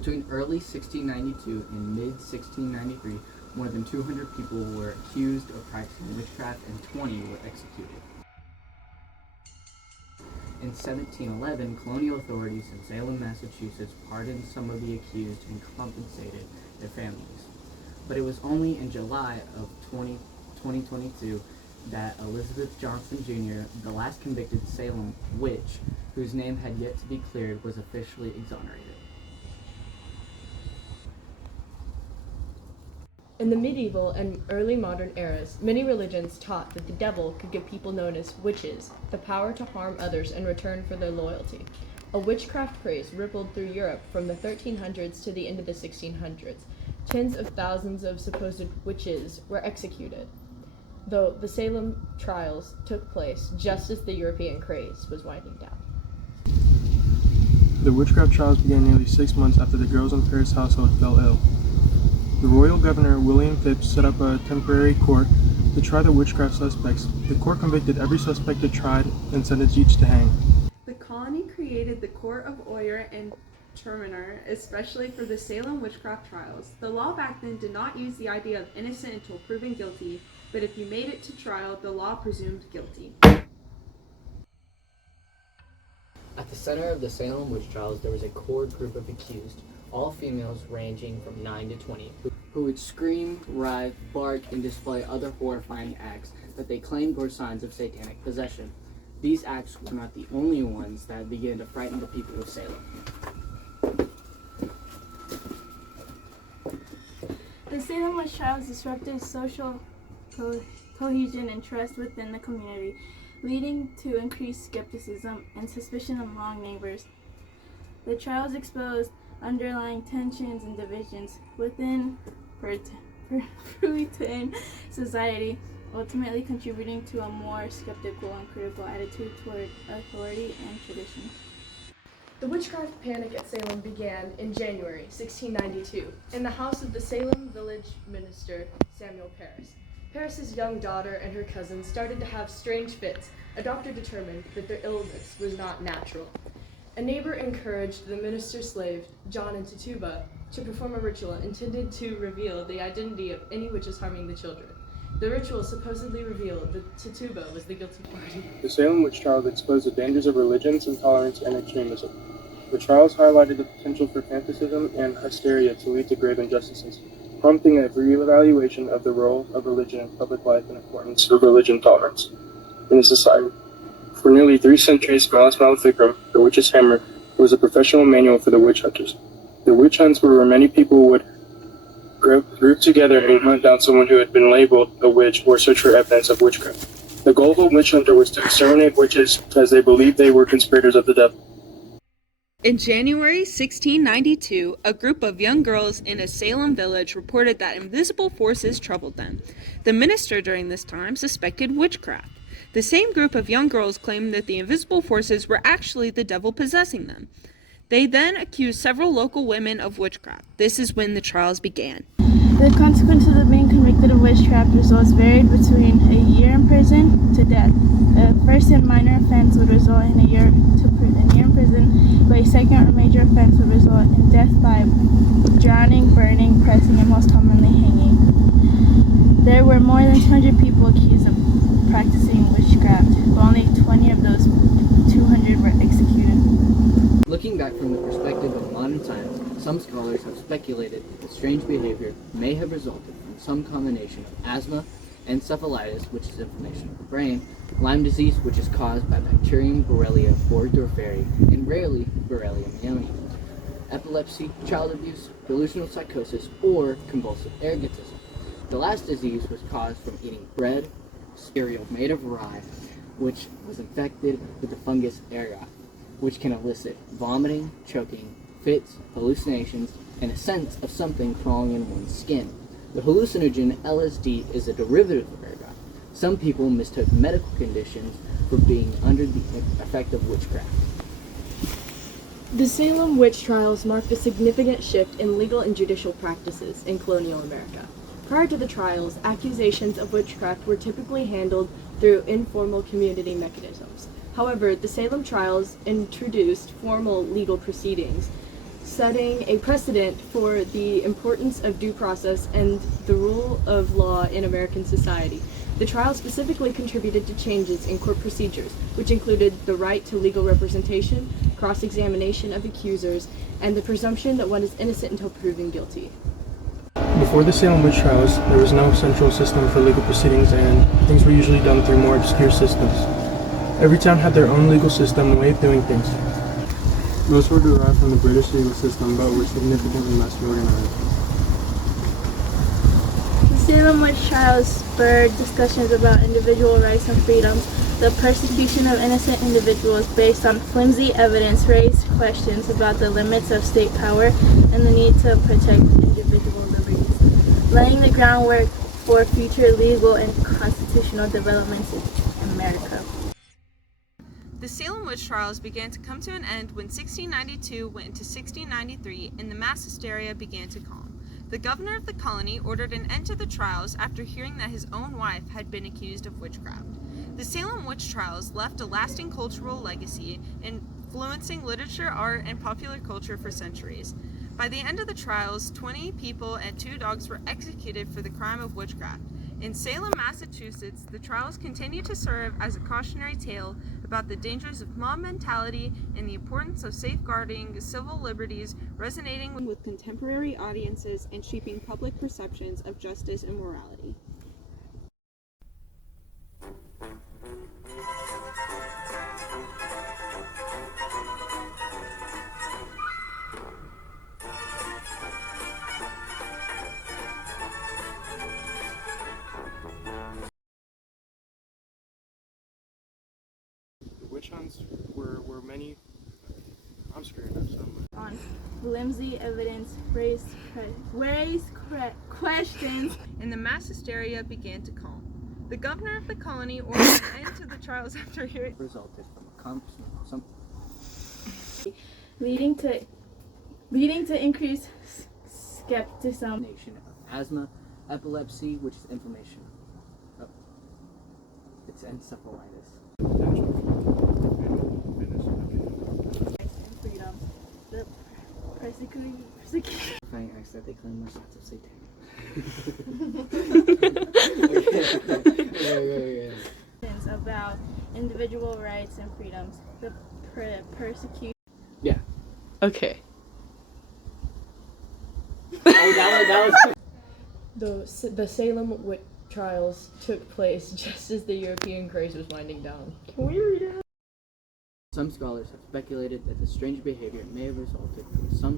Between early 1692 and mid-1693, more than 200 people were accused of practicing witchcraft and 20 were executed. In 1711, colonial authorities in Salem, Massachusetts pardoned some of the accused and compensated their families. But it was only in July of 2022 that Elizabeth Johnson Jr., the last convicted Salem witch, whose name had yet to be cleared, was officially exonerated. In the medieval and early modern eras, many religions taught that the devil could give people known as witches the power to harm others in return for their loyalty. A witchcraft craze rippled through Europe from the 1300s to the end of the 1600s. Tens of thousands of supposed witches were executed, though the Salem trials took place just as the European craze was winding down. The witchcraft trials began nearly 6 months after the girls in Paris' household fell ill. The royal governor, William Phips, set up a temporary court to try the witchcraft suspects. The court convicted every suspect it tried and sentenced each to hang. The colony created the Court of Oyer and Terminer, especially for the Salem witchcraft trials. The law back then did not use the idea of innocent until proven guilty, but if you made it to trial, the law presumed guilty. At the center of the Salem witch trials, there was a core group of accused, all females ranging from 9 to 20, who would scream, writhe, bark, and display other horrifying acts that they claimed were signs of satanic possession. These acts were not the only ones that began to frighten the people of Salem. The Salem witch trials disrupted social cohesion and trust within the community, leading to increased skepticism and suspicion among neighbors. The trials exposed underlying tensions and divisions within Puritan society, ultimately contributing to a more skeptical and critical attitude toward authority and tradition. The witchcraft panic at Salem began in January 1692 in the house of the Salem village minister Samuel Parris. Parris's young daughter and her cousin started to have strange fits. A doctor determined that their illness was not natural. A neighbor encouraged the minister's slave, John and Tituba, to perform a ritual intended to reveal the identity of any witches harming the children. The ritual supposedly revealed that Tituba was the guilty party. The Salem witch trials exposed the dangers of religions, intolerance, and extremism. The trials highlighted the potential for fanaticism and hysteria to lead to grave injustices, prompting a reevaluation of the role of religion in public life and importance of religion tolerance in a society. For nearly 3 centuries, Malus Maleficarum, the witch's hammer, was a professional manual for the witch hunters. The witch hunts were where many people would group together and hunt down someone who had been labeled a witch or search for evidence of witchcraft. The goal of a witch hunter was to exterminate witches as they believed they were conspirators of the devil. In January 1692, a group of young girls in a Salem village reported that invisible forces troubled them. The minister during this time suspected witchcraft. The same group of young girls claimed that the invisible forces were actually the devil possessing them. They then accused several local women of witchcraft. This is when the trials began. The consequences of being convicted of witchcraft results varied between a year in prison to death. A first and minor offense would result in a year in prison, but a second or major offense would result in death by drowning, burning, pressing, and most commonly hanging. There were more than 200 people accused of practicing witchcraft, but only 20 of those 200 were executed. Looking back from the perspective of modern science, some scholars have speculated that the strange behavior may have resulted from some combination of asthma, encephalitis, which is inflammation of the brain, Lyme disease, which is caused by bacterium Borrelia burgdorferi, and rarely Borrelia mayonnaise, epilepsy, child abuse, delusional psychosis, or convulsive ergotism. The last disease was caused from eating bread, cereal made of rye, which was infected with the fungus ergot, which can elicit vomiting, choking, fits, hallucinations, and a sense of something crawling in one's skin. The hallucinogen LSD is a derivative of ergot. Some people mistook medical conditions for being under the effect of witchcraft. The Salem witch trials marked a significant shift in legal and judicial practices in colonial America. Prior to the trials, accusations of witchcraft were typically handled through informal community mechanisms. However, the Salem trials introduced formal legal proceedings setting a precedent for the importance of due process and the rule of law in American society. The trial specifically contributed to changes in court procedures, which included the right to legal representation, cross-examination of accusers, and the presumption that one is innocent until proven guilty. Before the Salem witch trials, there was no central system for legal proceedings, and things were usually done through more obscure systems. Every town had their own legal system and way of doing things. Most were derived from the British legal system, but were significantly less organized. The Salem witch trials spurred discussions about individual rights and freedoms. The persecution of innocent individuals based on flimsy evidence raised questions about the limits of state power and the need to protect individual liberties, laying the groundwork for future legal and constitutional developments in America. The Salem witch trials began to come to an end when 1692 went into 1693 and the mass hysteria began to calm. The governor of the colony ordered an end to the trials after hearing that his own wife had been accused of witchcraft. The Salem witch trials left a lasting cultural legacy, influencing literature, art, and popular culture for centuries. By the end of the trials, 20 people and 2 dogs were executed for the crime of witchcraft. In Salem, Massachusetts, the trials continue to serve as a cautionary tale about the dangers of mob mentality and the importance of safeguarding civil liberties, resonating with contemporary audiences and shaping public perceptions of justice and morality. Witch hunts were many. I'm screwing up so much. On flimsy evidence raised questions. And the mass hysteria began to calm. The governor of the colony ordered an end to the trials after hearing Resulted from leading to increased skepticism. combination of asthma, epilepsy, which is inflammation. Oh. It's encephalitis. And freedom. The persecution. Defying acts that they claim were shots of Satan. About individual rights and freedoms. The persecution. Yeah. Okay. Oh, that was The Salem witch trials took place just as the European craze was winding down. Can we read it? Some scholars have speculated that the strange behavior may have resulted from some